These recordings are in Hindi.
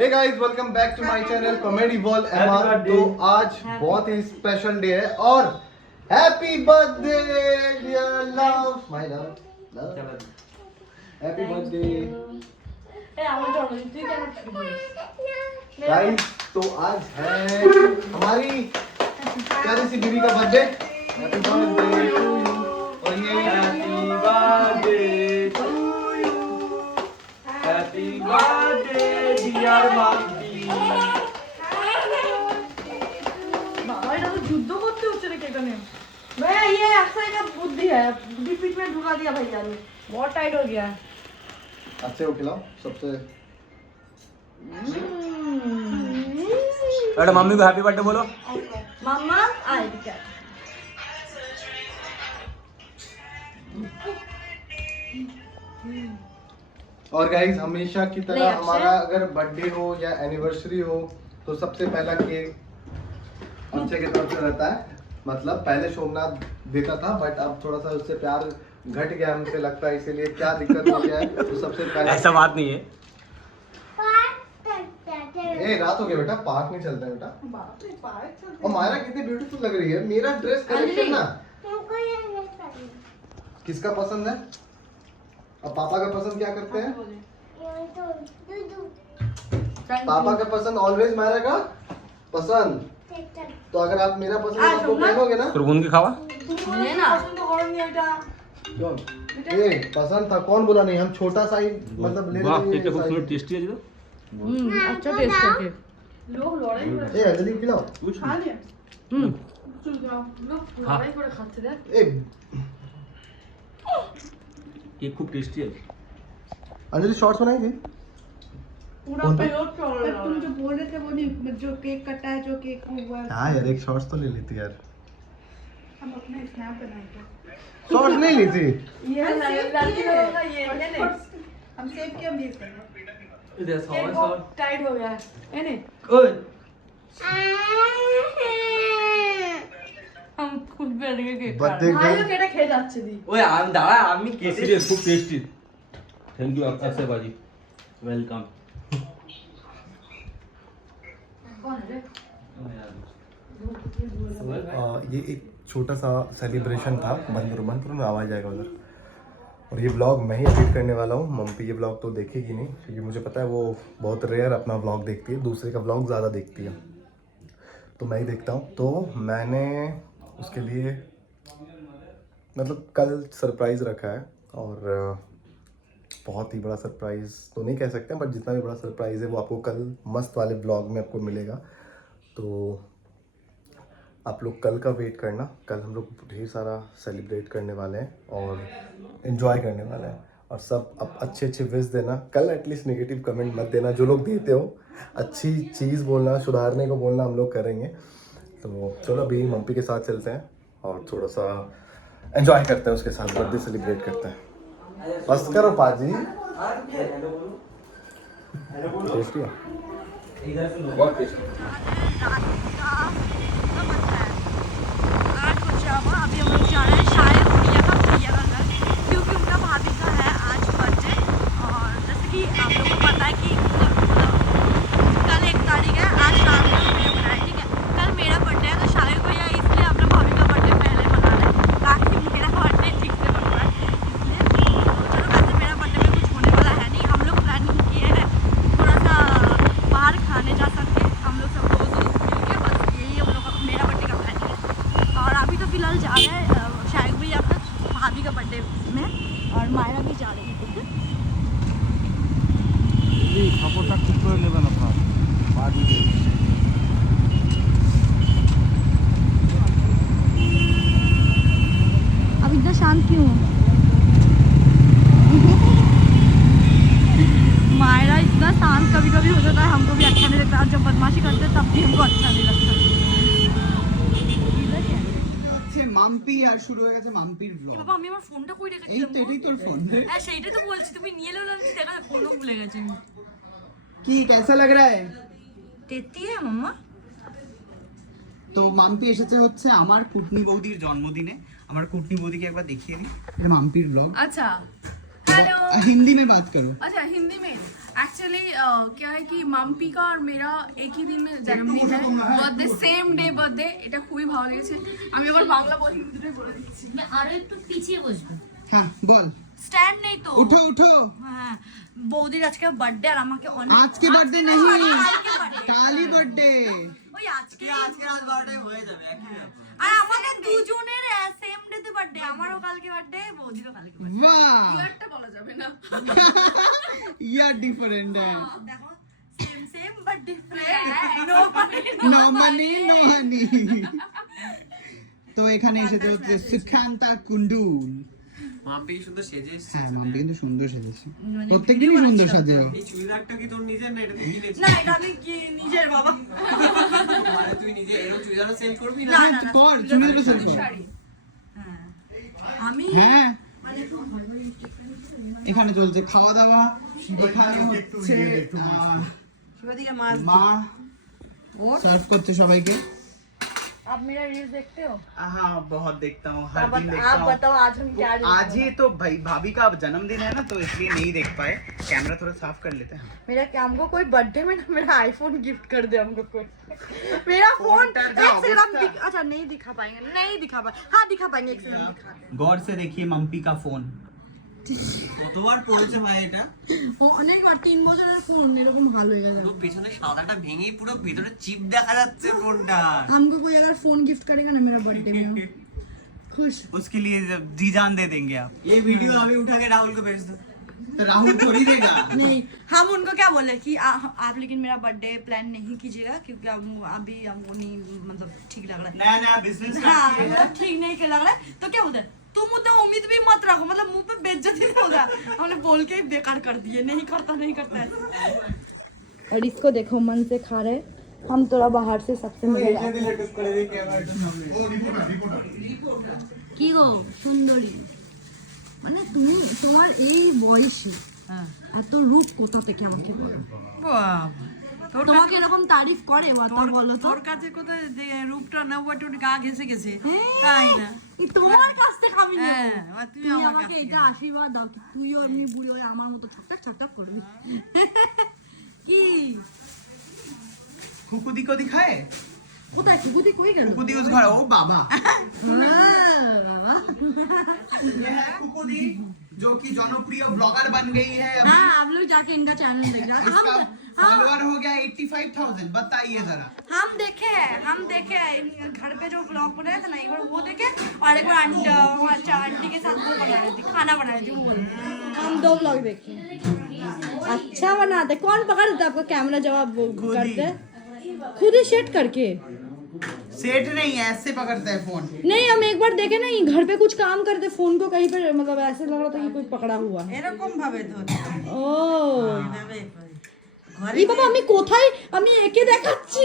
Hey guys welcome back to my channel comedy wall MR. तो आज बहुत ही स्पेशल डे है और happy birthday dear love my love happy birthday guys. तो आज है हमारी प्यारी सी बीवी का birthday. Happy birthday to you और ये happy birthday to you happy birthday dear Mampi. बाबा এটা তো যুদ্ধ করতে হচ্ছে রে কেকানে। मैं ये ऐसा का बुद्धि है बीच में ढुका दिया भैया ने बहुत टाइट हो गया है। अच्छे को खिलाओ सबसे। अरे मम्मी को हैप्पी बर्थडे बोलो। मम्मा आई क्या और गाइस हमेशा की तरह हमारा अगर बर्थडे हो या एनिवर्सरी हो तो सबसे पहला केक अच्छे की तरफ से रहता है। मतलब पहले सोमनाथ देता था बट अब थोड़ा सा उससे प्यार घट गया हमसे लगता है, इसीलिए क्या दिक्कत हो गया है तो सबसे पहले ऐसा बात नहीं है। ए रात हो गया बेटा, पार्क नहीं चलता है बेटा। और मायरा कितनी ब्यूटीफुल लग रही है। मेरा ड्रेस कलेक्शन ना किसका पसंद है और पापा का पसंद क्या करते हैं? पापा का पसंद ऑलवेज मायरा का पसंद। तो अगर आप मेरा पसंद आपको पहनोगे ना तो उनके खावा ये ना पसंद तो कौन नहीं बेटा क्यों ये पसंद था कौन बोला नहीं। हम छोटा सा ही मतलब ले वाह लेंगे। कितना खूबसूरत टेस्टी है जी। अच्छा टेस्ट है लोग लड़ाई ए अंजलि खिलाओ खा लिया चल जाओ लोग लड़ाई করে খাচ্ছে রে। ए ये खूब टेस्टी है। अंजलि शॉर्ट्स बनाई थी पूरा पेलोड चल रहा है। तुम जो बोल रहे थे वो नहीं जो केक कटा है जो केक हुआ है हाँ यार एक शॉर्ट्स तो ले लेती यार। हम अपना स्नैप बनाएंगे। शॉर्ट्स नहीं ली थी ये लड़की लोगों का ये है नहीं हम सेव के हम ये करेंगे। इधर केक बहुत टाइट हो गया है नहीं ओए हम खुद बैठ के केक बर्थडे ভাইও কেটে খেয়ে যাচ্ছে দি ओए आम दाड़ा आमी कैसे रे खूब टेस्टी। थैंक यू अक्षय बाजी वेलकम। कौन है ये एक छोटा सा सेलिब्रेशन था। बंद करो आवाज आएगा उधर। और ये व्लॉग मैं ही एडिट करने वाला हूँ। मम्मी ये व्लॉग तो देखेगी नहीं क्योंकि मुझे पता है वो बहुत रेयर अपना व्लॉग देखती है, दूसरे का व्लॉग ज़्यादा देखती है तो मैं ही देखता हूँ। तो मैंने उसके लिए मतलब कल सरप्राइज़ रखा है और बहुत ही बड़ा सरप्राइज़ तो नहीं कह सकते बट जितना भी बड़ा सरप्राइज़ है वो आपको कल मस्त वाले ब्लॉग में आपको मिलेगा। तो आप लोग कल का वेट करना। कल हम लोग ढेर सारा सेलिब्रेट करने वाले हैं और इन्जॉय करने वाले हैं और सब अब अच्छे अच्छे विश देना। कल एटलीस्ट नेगेटिव कमेंट मत देना, जो लोग देते हो अच्छी चीज़ बोलना, सुधारने को बोलना हम लोग करेंगे। तो चलो अभी मम्मी के साथ चलते हैं और थोड़ा सा एंजॉय करते हैं, उसके साथ बर्थडे सेलिब्रेट करते हैं। बस करो पाजी। टेस्टी है बहुत टेस्टी। अभी हम लोग जा रहे हैं शायद भैया का घर क्योंकि उनका भाभी का है आज बर्थडे। और जैसे कि आप लोगों को पता है कि कल 1 तारीख है, आज शाम को वीडियो बनाए ठीक है। कल मेरा बर्थडे है तो शायद भैया इसलिए अपने भाभी का बर्थडे पहले मना रहे ताकि मेरा बर्थडे ठीक से बन पाए इसलिए। तो चलो वैसे मेरा बर्थडे में कुछ होने वाला है नहीं, हम लोग प्लानिंग किए हैं थोड़ा सा बाहर खाने जा सकते हम लोग सब दोस्त मिल के, बस यही हम लोग का मेरा बर्थडे का प्लानिंग है। और अभी तो फिलहाल जा रहे हैं शायद भी आपका भाभी का बर्थडे में और मायरा भी जा रही है ठीक है। खबरটা ঠিক করে নেবেন আপনারা বাড়িতে। अब इतना शांत क्यों? मायरा इतना शांत कभी कभी हो जाता है, हमको भी अच्छा नहीं लगता और जब बदमाशी करते हैं तब भी हमको अच्छा नहीं लगता। মাম্পি আর শুরু হয়ে গেছে মাম্পির ব্লগ। বাবা আমি আমার ফোনটা কই এই রেখেছিলাম? তো এটাই তোর ফোন। হ্যাঁ সেইটাই তো বলছি, তুমি নিয়ে এলো না দেখা ফোনও ভুলে গেছে আমি। কি कैसा लग रहा है? তেতি है मम्मा। তো মাম্পি এসেছে হচ্ছে আমার কুটনি বৌদির জন্মদিনে। আমার কুটনি বৌদিকে একবার দেখিয়ে দিই। এটা মাম্পির ব্লগ। अच्छा हेलो हिंदी में बात करो। अच्छा हिंदी में एक्चुअली क्या है कि মাম্পি का और मेरा एक ही दिन में जन्मदिन है বার্থডে সেম ডে বার্থডে এটা খুবই ভালো লেগেছে আমি আবার বাংলা বলি দুটোই বলে দিচ্ছি আরো একটু পিছিয়ে বসবে হ্যাঁ বল স্ট্যান্ড নেই তো উঠো উঠো হ্যাঁ বৌদির আজকে বার্থডে আর আমাকে অনেক আজকে বার্থডে নেই কালই বার্থডে ওই আজকে রাত বার্থডে হয়ে যাবে আর আমাদের দুজনের সেম ডে তে বার্থডে আমারও কালকে বার্থডে বৌদিরও কালকে বার্থডে বাহ ইয়ারটা বলা যাবে না ইয়ার ডিফারেন্ট দেখো same same but different no no money no honey তো এখানে এসেছে হচ্ছে সুখান্তা কুন্ডুল মাম্পি শুধু সেজে এসেছে। হ্যাঁ মাম্পি কিন্তু সুন্দর সেজেছে প্রত্যেকদিনই সুন্দর সাজে ও। এই চুড়িদারটা কি তোর নিজের না এটা তুই কিনেছিস? না এটা আমি কি নিজের বাবা মানে তুই নিজে এরকম চুড়িদারও সেল করবি না? না, হ্যাঁ, তুই কর চুড়িদার সেল কর শাড়ি হ্যাঁ আমি হ্যাঁ এখানে চলছে খাওয়া দাওয়া এখানে হচ্ছে শিবাদিকে মাছ মা সার্ভ করছে সবাইকে आप मेरा रील्स देखते हो हाँ बहुत देखता हूँ हर आप दिन देखता हूँ बताओ आज हम क्या आज ही तो भाई भाभी का जन्मदिन है ना तो इसलिए नहीं देख पाए कैमरा थोड़ा साफ कर लेते हैं मेरा हमको कोई बर्थडे में ना मेरा आईफोन गिफ्ट कर दे हमको कोई मेरा फोन एक सेकंड हम अच्छा नहीं दिखा पाएंगे नहीं दिखा पाएंगे हाँ दिखा पाएंगे एक सेकंड दिखा गौर से देखिए मम्पी का फोन কতবার পড়েছে ভাই এটা? ও অনেক আর 3 বছরের ফোন এরকম ভালো হয়ে গেছে পুরো পেছনে সাদাটা ভেঙেই পুরো ভিতরে চিপ দেখা যাচ্ছে ফোনটা। हमको कोई अगर फोन गिफ्ट करेगा ना मेरा बर्थडे में खुश उसके लिए जी जान दे देंगे आप ये वीडियो अभी उठा के राहुल को भेज दो। तो राहुल थोड़ी देगा नहीं हम उनको क्या बोले कि आप लेकिन मेरा बर्थडे प्लान नहीं कीजिएगा क्योंकि अभी हमको नहीं मतलब ठीक लग रहा है नया नया बिजनेस हाँ मतलब ठीक नहीं लग रहा है तो क्या बोलते हैं तुम उतना उम्मीद भी मत रखो मतलब मुंह पे बेइज्जती नहीं होगा हमने बोल के ही बेकार कर दिए नहीं करता है और इसको देखो मन से खा रहे हम थोड़ा बाहर से सबसे मिले কি গো সুন্দরী মানে তুমি তোমার এই বয়সে এত রূপ কোথা থেকে আমাকে বলো তোমাকে এরকম তারিফ করে বাবা বলো তো তোর কাছে কোথায় যে রূপটা না ওটা গা ঘেসে গেছে তাই না তোমার কাছ থেকে আমি নেবো। হ্যাঁ আর তুই তুমি আমাকে এটা আশীর্বাদ দাও কি তুইও এমনি বুড়ি হয়ে আমার মতো ছকটাক ছকটাক করবি কি खुकुदी को दिखाए কোথায় কুকুতি কই গেল खुकुदी उस घर ओ बाबा বাবা ये है खुकुदी जो कि जनप्रिय ब्लॉगर बन गई है अभी हाँ आप लोग जाके इनका चैनल देख रहे इसका हैं फॉलोअर हो गया 85,000 बताइए जरा हम देखे हैं घर पे जो ब्लॉग बनाया था ना एक बार वो देखे और एक बार आंटी के साथ वो बना रही थी खाना बना रही थी वो हम 2 ब्लॉग देखे अच्छा बनाते कौन पकड़ देता आपका कैमरा जवाब करते खुद ही सेट करके सेट नहीं है ऐसे पकड़ता है फोन नहीं हम एक बार देखे ना घर पे कुछ काम करते फोन को कहीं पे मतलब ऐसे लग रहा था कि कोई पकड़ा हुआ है এরকম ভাবে ধর ও এই বাবা আমি কোথায় আমি একে দেখাচ্ছি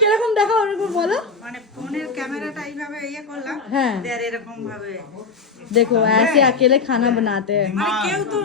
কিরকম দেখা ওরকম বলো মানে ফোনের ক্যামেরাটা এইভাবে ইয়ে করলাম হ্যাঁ আর এরকম ভাবে देखो ऐसे अकेले खाना बनाते हैं মানে কেউ তো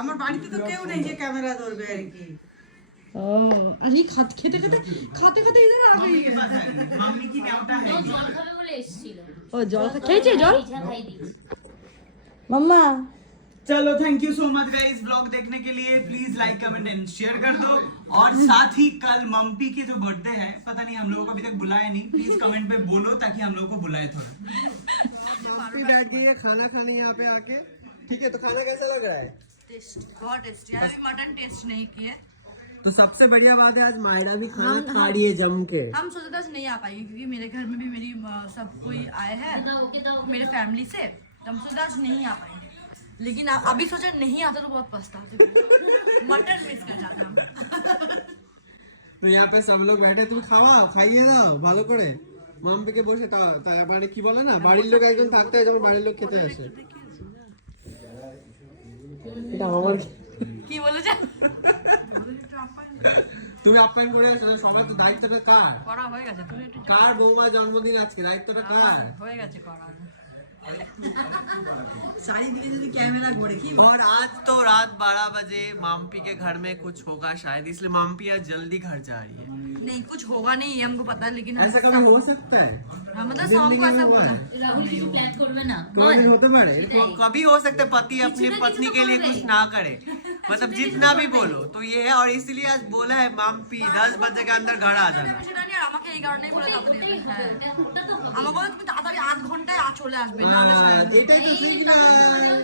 আমার বাড়িতে তো কেউ নেই যে ক্যামেরা ধরবে আর কি ओ अरे खेते इधर आ गई है मम्मी की न्योता है জল খাবে বলে এসেছিল ओ जल खेचे जल পিঠা খাই দিয়েছি मम्मा चलो thank you so much guys blog देखने के लिए please like comment and share कर दो और साथ ही कल मम्पी की जो बर्थडे है पता नहीं हम लोगों को अभी तक बुलाया नहीं प्लीज कमेंट पे बोलो ताकि हम लोगों को बुलाए थोड़ा मम्पी बैठ गई है खाना खाने यहाँ पे आके। ठीक है तो खाना कैसा लग रहा है? टेस्ट बहुत टेस्टी अभी मटन टेस्ट नहीं किए तो सबसे बढ़िया बात है आज मायरा भी खाना खा रही है जम के। हम सोचे था नहीं आ पाएंगे क्योंकि मेरे घर में भी मेरी सब कोई आए हैं मेरे फैमिली से तो हम सोचे आज नहीं आ पाएंगे लेकिन अभी सोचा नहीं आता तो बहुत पछताते मटन मिस कर जाता हम তো यहाँ पे सब लोग बैठे তুমি খাওয়াও খাইয়ে দাও ভালো করে মাম্পিকে বসে মানে কি বলে না বাড়ির লোক একজন থাকতে হয় যখন বাড়ির লোক খেতে আসে কি বলেছে তুমি আপ্যায়ন করে আসলে সবাই তো দায়িত্বটা কার করা হয়ে গেছে তুমি একটু কার বৌমা জন্মদিন আজকে দায়িত্বটা কার হয়ে গেছে করা চারিদিকে যদি ক্যামেরা ঘোরে কি और आज तो रात 12 बजे माम्पी के घर में कुछ होगा शायद इसलिए माम्पी आज जल्दी घर जा रही है नहीं कुछ होगा नहीं ये हमको पता है लेकिन हम ऐसा कभी हो सकता है हाँ, मतलब शाम को ऐसा बोला রাহুল কিছু প্ল্যান করবে না कोई दिन होते पारे कभी हो सकता है पति अपनी पत्नी के लिए कुछ ना करे मतलब जितना भी बोलो तो ये है, और इसीलिए आज बोला है माम्पी 10 बजे के अंदर घर आ जाना। সেটা নিয়ে আমাকে এই কারণেই বলে তাড়াতাড়ি হ্যাঁ আমাকে বলে তুমি তাড়াতাড়ি 8 ঘন্টায় চলে আসবে নাহলে এটাই তো सिग्नल,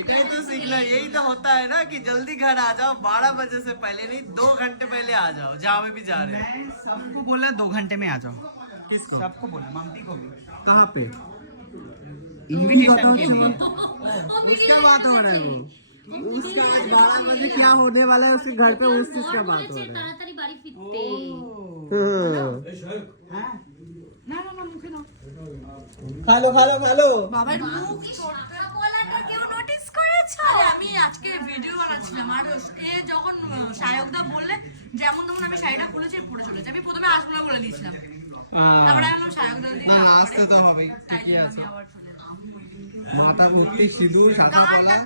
एटाई तो सिग्नल, यही तो होता है ना कि जल्दी घर आ जाओ, 12 बजे से पहले नहीं 2 घंटे पहले आ जाओ जहाँ में भी जा रहे हैं। सबको बोला 2 घंटे में आ जाओ। किसको? सबको बोला, मम्मी को भी। कहाँ पे? इनविटेशन के लिए। उसका बात हो रहा है वो, उसका आज 12 बजे क्या होने वाला है उसके घर पे, उस चीज का बात हो रहा है। তাড়াতাড়ি বাড়ি ফিরতে हाँ। না না না মুখে দাও खा लो खा लो खा लो। বাবার মুখ ছোটটা বলাটা কেউ নোটিস করেছো? আরে আমি আজকে ভিডিও বানাচ্ছিলাম আর এ যখন শায়কদা বললে যেমন তেমন আমি শাড়িটা খুলেছি পরে চলেছি। আমি প্রথমে আসবো না বলে দিয়েছিলাম, তারপরে আমি শায়কদা দিয়ে না আসতে তো হবেই, তাই ঠিকই জন্য আছে। আমি আবার চলে এলাম। মাথা ভর্তি সিঁদুর, শাখা পলা।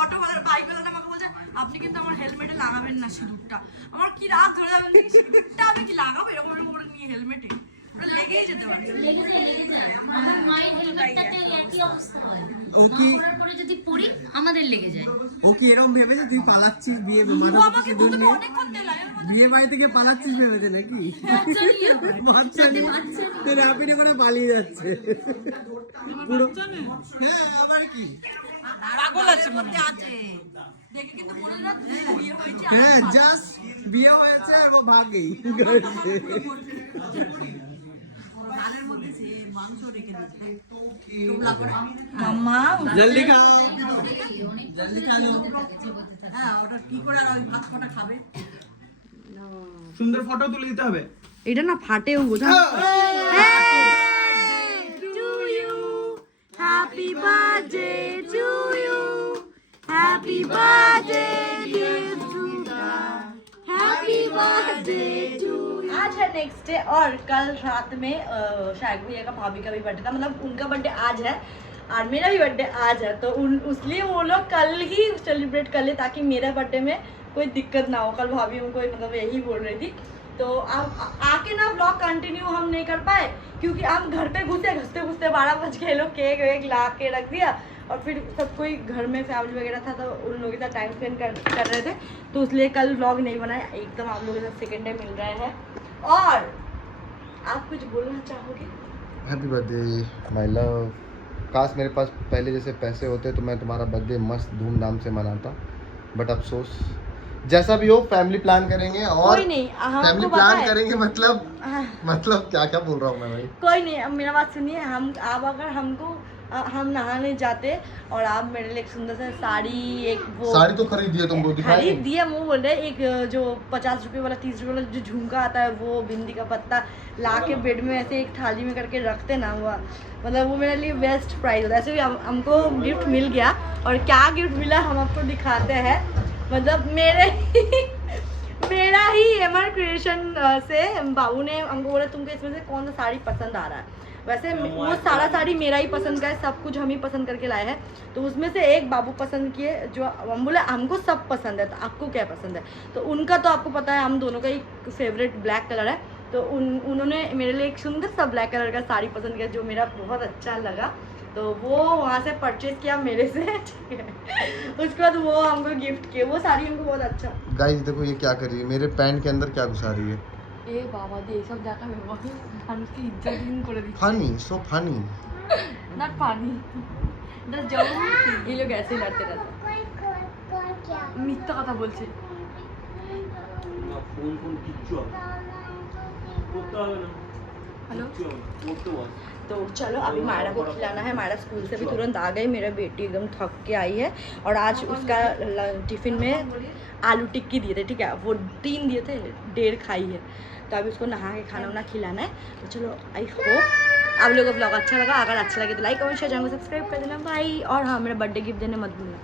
অটোওয়ালার বাইকওয়ালাটা আমাকে বলছে আপনি কিন্তু আমার হেলমেটে লাগাবেন না সিঁদুরটা। আমার কি রাগ ধরে যাবে, সিঁদুরটা আমি কি লাগাবো এরকম এরকম করে নিয়ে হেলমেটে? ওটা লেগেই যেতে পারে। লেগে যায় আমার মায়ের হেলমেটটাতে একই অবস্থা হয়। ও কি পরার পরে যদি পড়ি আমাদের লেগে যায়। ও কি এরকম ভেবেছে তুই পালাচ্ছিস বিয়ে ও মাথা আমাকে সিঁদুর প্রথমে নিয়ে? অনেকক্ষণ তেলায় বিয়ে বাড়ি থেকে পালাচ্ছিস ভেবেছে নাকি? বাচ্চারই হবে। বাচ্চা নেই, তো র্যাপিডে করে পালিয়ে যাচ্ছে পুরো। হ্যাঁ আবার কি, পাগল আছে মনে আছে দেখে কিন্তু মনে না বিয়ে হয়েছে আর হ্যাঁ জাস্ট বিয়ে হয়েছে আর ও ভাগেই গালের মধ্যে সে মাংস রেখে দিয়েছে টোপলা করে মাম্মা জলদি খাও। জলদি খা লো। হ্যাঁ ওটা কি করে আর ওই ভাত কটা খাবে? सुंदर फोटो तुले दिते হবে। এটা না ফাটেও বোঝা। Happy birthday to you, happy birthday dear Sudha, happy birthday to. आज है नेक्स्ट डे और कल रात में शायद भैया का भाभी का भी बर्थडे था, मतलब उनका बर्थडे आज है और मेरा भी बर्थडे आज है, तो इसलिए वो लोग कल ही सेलिब्रेट कर ले ताकि मेरा बर्थडे में कोई दिक्कत ना हो। कल भाभी हमको मतलब यही बोल रही थी, तो अब आके ना व्लॉग कंटिन्यू हम नहीं कर पाए क्योंकि हम घर पे घुसते 12 बज के लोग केक वेक ला के रख दिया और फिर सब कोई घर में फैमिली वगैरह था तो उन लोगों के साथ टाइम स्पेंड कर रहे थे, तो इसलिए कल व्लॉग नहीं बनाया। एकदम आप लोगों के साथ सेकेंड डे मिल रहे हैं। और आप कुछ बोलना चाहोगे? Happy birthday my love. काश मेरे पास पहले जैसे पैसे होते तो मैं तुम्हारा बर्थडे मस्त धूमधाम से मनाता, बट अफसोस जैसा भी हो फैमिली प्लान करेंगे और कोई नहीं, हमको फैमिली पता प्लान है। करेंगे मतलब क्या क्या बोल रहा हूँ मैं भाई। कोई नहीं, अब मेरा बात सुनिए, आप अगर हमको हम नहाने जाते और आप मेरे लिए एक सुंदर सा साड़ी, एक वो साड़ी तो खरीद दिया तुमको, दिखाई खरीद दिया, वो बोल रहे एक जो 50 रुपए वाला 30 रुपए वाला जो झुमका आता है वो बिंदी का पत्ता ला के बेड में ऐसे एक थाली में करके रखते ना, वो मतलब वो मेरे लिए बेस्ट प्राइस होता है। ऐसे भी हमको गिफ्ट मिल गया और क्या गिफ्ट मिला हम आपको दिखाते हैं। मतलब मेरा ही एमआर क्रिएशन से बाबू ने हमको बोला तुमको इसमें से कौन सा साड़ी पसंद आ रहा है। वैसे वो सारा साड़ी मेरा ही पसंद का है, सब कुछ हम ही पसंद करके लाए हैं, तो उसमें से एक बाबू पसंद किए जो हम बोले हमको सब पसंद है, तो आपको क्या पसंद है? तो उनका तो आपको पता है हम दोनों का ही फेवरेट ब्लैक कलर है, तो उन्होंने मेरे लिए एक सुंदर सा ब्लैक कलर का साड़ी पसंद किया जो मेरा बहुत अच्छा लगा, तो वो वहाँ से परचेज किया मेरे से, ठीक है। उसके बाद वो हमको गिफ्ट किए, वो साड़ी हमको बहुत अच्छा। गाइस देखो ये क्या कर रही है, मेरे पैंट के अंदर क्या घुसा रही है। ए बाबा दे सब जाता है हम उसकी इज्जत नहीं कर दी। Funny so funny. Not funny दस जाओ, ये लोग ऐसे ही लड़ते रहते मिথ্যা কথা বলছে। ফোন ফোন কিচ্ছু হবে না। করতে হবে না। हेलो, কিচ্ছু হবে না। করতে বল। तो चलो अभी मायरा को खिलाना है। मायरा स्कूल से भी तुरंत आ गई, मेरा बेटी एकदम थक के आई है और आज उसका टिफ़िन में आलू टिक्की दिए थे, ठीक है, वो 3 दिए थे, 1.5 खाई है, तो अभी उसको नहा के खाना वाना खिलाना है। तो चलो आई होप आप लोगों को ब्लॉग अच्छा लगा, अगर अच्छा लगे तो लाइक कमेंट शेयर, चैनल को सब्सक्राइब कर देना भाई, और हाँ मेरा बर्थडे गिफ्ट देने मत भूलना।